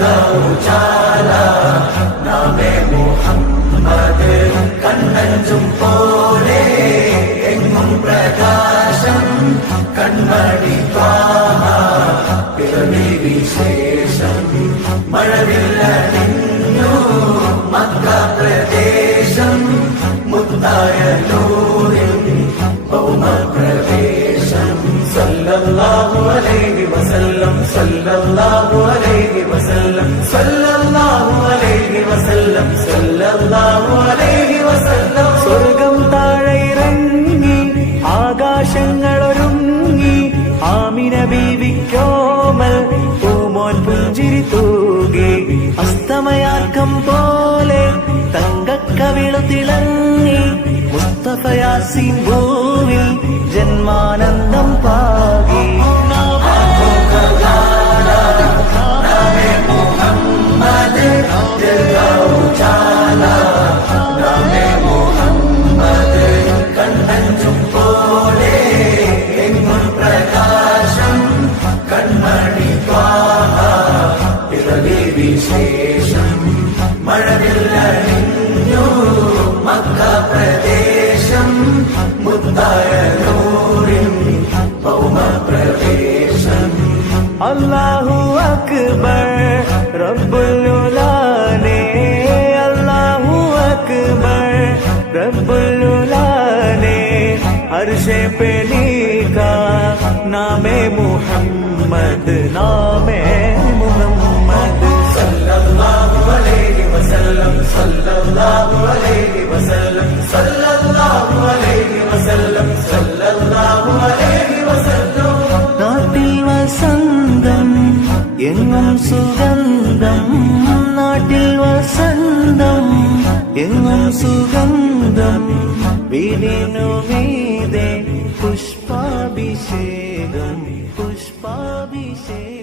ഉജാല നാമേ മുഹമ്മദ് കണ്ണഞ്ചും പോലെ എങ്ങും പ്രകാശം കൺമണി ത്വാഹ പിറവി വിശേഷം മഴവില്ലണിഞ്ഞു മക്ക പ്രദേശം മുത്തായ നൂറിൻ ഭൗമപ്രവേശം സല്ലല്ലാഹു അലൈഹി വസല്ലം സല്ലല്ലാഹു അലൈഹി വസല്ലം സല്ലല്ലാഹു അലൈഹി വസല്ലം സല്ലല്ലാഹു അലൈഹി വസല്ലം. സ്വർഗം താഴെ ഇറങ്ങി ആകാശങ്ങളൊരുങ്ങി ആമിന ബീവിക്കോമൽ പൂമോൻ പുഞ്ചിരി തൂകി അസ്തമയാർക്കം പോലെ തങ്കക്കവിളു തിളങ്ങി മുസ്തഫ യാസീൻ ഭൂവിൽ ജന്മാനന്ദം പാകി. നാമേ മുഹമ്മദ് ഉജാല നാമേ മുഹമ്മദ് കണ്ണഞ്ചും പോലെ എങ്ങും പ്രകാശം കൺമണി ത്വാഹ പിറവി വിശേഷം മഴവില്ലണിഞ്ഞു മക്ക പ്രദേശം മുത്തായ നൂറിൻ ഭൗമപ്രവേശം. അല്ലാഹു അക്ബർ റബ്ബുൽ ഉലാനെ അല്ലാഹു അക്ബർ റബ്ബുൽ ഉലാനെ അർശേ पे लिखा नामे मुहम्मद नामे मुहम्मद सल्लल्लाहु अलैहि वसल्लम सल्लल्लाहु अलैहि वसल्लम सल्लल्लाहु अलैहि वसल्लम सल्लल्लाहु अलैहि वसल्लम. നാട്ടിൽ വസന്തം എങ്ങും സുഗന്ധം നാട്ടിൽ വസന്തം എങ്ങും സുഗന്ധം വീടിനു മീതെ പുഷ്പാഭിഷേകം പുഷ്പാഭിഷേകം.